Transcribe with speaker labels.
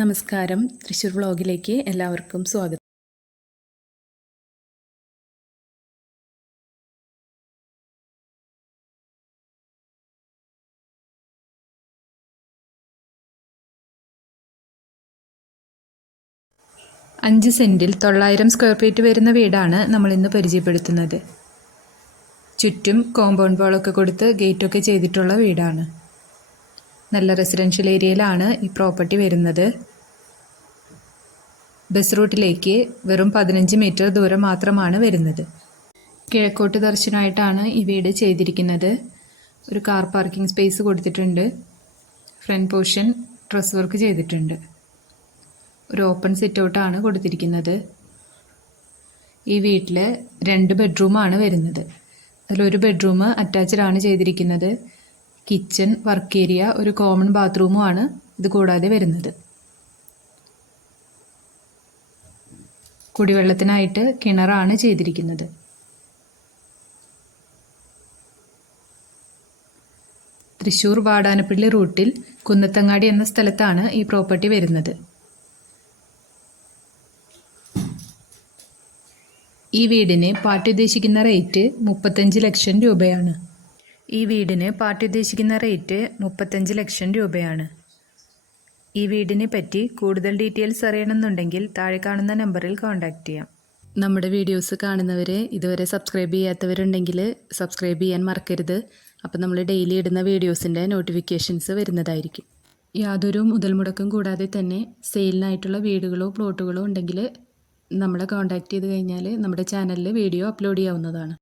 Speaker 1: നമസ്കാരം. തൃശ്ശൂർ വ്ളോഗിലേക്ക് എല്ലാവർക്കും സ്വാഗതം. അഞ്ച് സെന്റിൽ തൊള്ളായിരം സ്ക്വയർ ഫീറ്റ് വരുന്ന വീടാണ് നമ്മളിന്ന് പരിചയപ്പെടുത്തുന്നത്. ചുറ്റും കോമ്പൗണ്ട് വാളൊക്കെ കൊടുത്ത് ഗേറ്റൊക്കെ ചെയ്തിട്ടുള്ള വീടാണ്. നല്ല റെസിഡൻഷ്യൽ ഏരിയയിലാണ് ഈ പ്രോപ്പർട്ടി വരുന്നത്. ബസ് റൂട്ടിലേക്ക് വെറും പതിനഞ്ച് മീറ്റർ ദൂരം മാത്രമാണ് വരുന്നത്. കിഴക്കോട്ട് ദർശനമായിട്ടാണ് ഈ വീട് ചെയ്തിരിക്കുന്നത്. ഒരു കാർ പാർക്കിംഗ് സ്പേസ് കൊടുത്തിട്ടുണ്ട്. ഫ്രണ്ട് പോർഷൻ ഡ്രസ് വർക്ക് ചെയ്തിട്ടുണ്ട്. ഒരു ഓപ്പൺ സിറ്റ് ഔട്ടാണ് കൊടുത്തിരിക്കുന്നത്. ഈ വീട്ടിൽ രണ്ട് ബെഡ്റൂമാണ് വരുന്നത്. അതിലൊരു ബെഡ്റൂം അറ്റാച്ച്ഡ് ആണ് ചെയ്തിരിക്കുന്നത്. കിച്ചൺ വർക്ക് ഏരിയ ഒരു കോമൺ ബാത്റൂമുമാണ് ഇത് കൂടാതെ വരുന്നത്. കുടിവെള്ളത്തിനായിട്ട് കിണറാണ് ചെയ്തിരിക്കുന്നത്. തൃശൂർ വാടാനപ്പള്ളി റൂട്ടിൽ കുന്നത്തങ്ങാടി എന്ന സ്ഥലത്താണ് ഈ പ്രോപ്പർട്ടി വരുന്നത്. ഈ വീടിന് പാർട്ടി ഉദ്ദേശിക്കുന്ന റേറ്റ് മുപ്പത്തഞ്ച് ലക്ഷം രൂപയാണ്. ഈ വീടിന് പാർട്ടി ഉദ്ദേശിക്കുന്ന റേറ്റ് മുപ്പത്തഞ്ച് ലക്ഷം രൂപയാണ്. ഈ വീടിനെ പറ്റി കൂടുതൽ ഡീറ്റെയിൽസ് അറിയണമെന്നുണ്ടെങ്കിൽ താഴെ കാണുന്ന നമ്പറിൽ കോൺടാക്റ്റ് ചെയ്യാം. നമ്മുടെ വീഡിയോസ് കാണുന്നവരെ ഇതുവരെ സബ്സ്ക്രൈബ് ചെയ്യാത്തവരുണ്ടെങ്കിൽ സബ്സ്ക്രൈബ് ചെയ്യാൻ മറക്കരുത്. അപ്പോൾ നമ്മൾ ഡെയിലി ഇടുന്ന വീഡിയോസിന്റെ നോട്ടിഫിക്കേഷൻസ് വരുന്നതായിരിക്കും. യാതൊരു മുതൽ മുടക്കം കൂടാതെ തന്നെ സെയിലിനായിട്ടുള്ള വീടുകളോ പ്ലോട്ടുകളോ ഉണ്ടെങ്കിൽ നമ്മളെ കോൺടാക്റ്റ് ചെയ്ത് കഴിഞ്ഞാൽ നമ്മുടെ ചാനലിൽ വീഡിയോ അപ്ലോഡ് ചെയ്യാവുന്നതാണ്.